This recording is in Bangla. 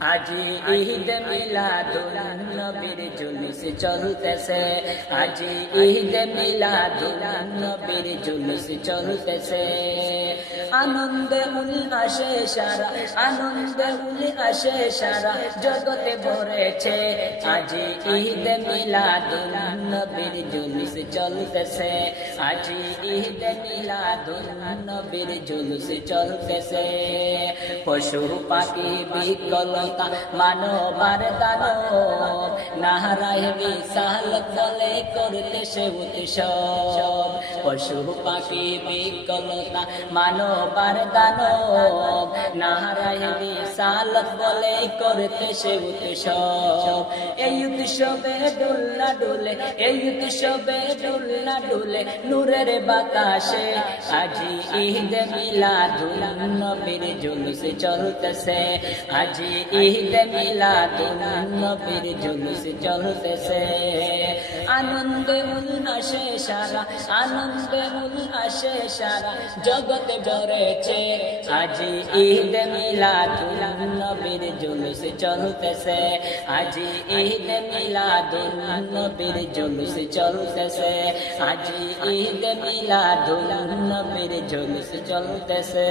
আজি ঈদ মিলাদুন নবীর জুলুস চলতেছে, আজি ঈদ মিলাদুন নবীর জুলুস চলতেছে। আনন্দে উল্লাসে সারা, আনন্দে উল্লাসে সারা জগতে ভরেছে, আজি ঈদ মিলাদুন নবীর জুলুস চলতেছে, আজি ঈদ মিলাদুন নবীর জুলুস চলতেছে। পশু পাখি বিকলতা মানবার দানব, নাহারায় বিশাল চলে করতেছে উৎসব। পশু পাখি বিকলতা মানবার দানব, নাহারায় বিশাল বলে করতেছে উৎসব। এই উৎসবে ডুল্লা ডুলে, এই উৎসবে ডুল্লা ডুলে নূরের বাতাসে, আজি ঈদ মিলাদুন নবীর জুলুস চলতেছে, আজি ঈদ মিলাদুন নবীর জুলুস চলতেছে। আনন্দে উল্লাসে সারা, আনন্দে উল্লাসে সারা জগতে ভরেছে, আজি ঈদ মিলাদুন নবীর জুলুস চলতেছে, আজি ঈদ মিলাদুন নবীর জুলুস চলতেছে, আজি ঈদ মিলাদুন নবীর জুলুস চলতেছে।